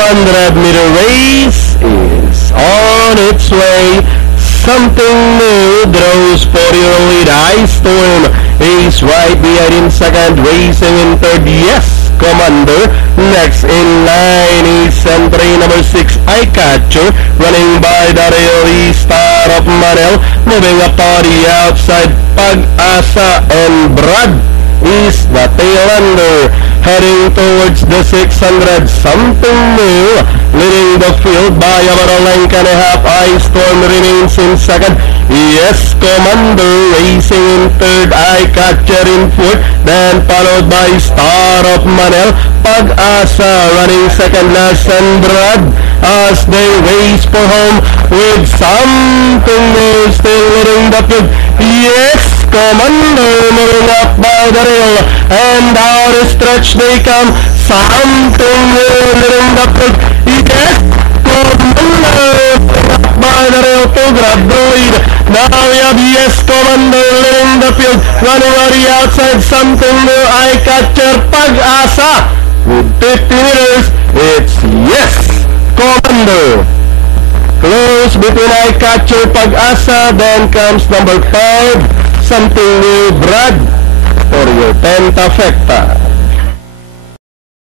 500-meter race is on its way. Something new draws for your lead. Ice Storm is right behind in second, racing in third. Yes, Commander. Next in line is entry number 6, Eyecatcher, running by the rail. Star of Manel, moving up to the outside. Pag-asa and Brad is the tail under, heading towards the 600. Something new, leading the field by about a length and a half. Ice Storm remains in second. Yes, Commander racing in third. Eyecatcher in fourth, then followed by Star of Manel. Pag-asa running second last, and Brad as they race for home with something new still leading the field. Yes, Commander moving up by the rail, and out the stretch they come. Something new leading the field. Yes, Commander moving up by the rail to grab the lead. Now we have Yes, Commander leading the field, running on the outside. Something new, Eyecatcher, Pag-asa. With 50 meters, it's Yes, Commander. Close between Eyecatcher, Pag-asa, then comes number 5, Something New, Brad, for your 10th Fecta.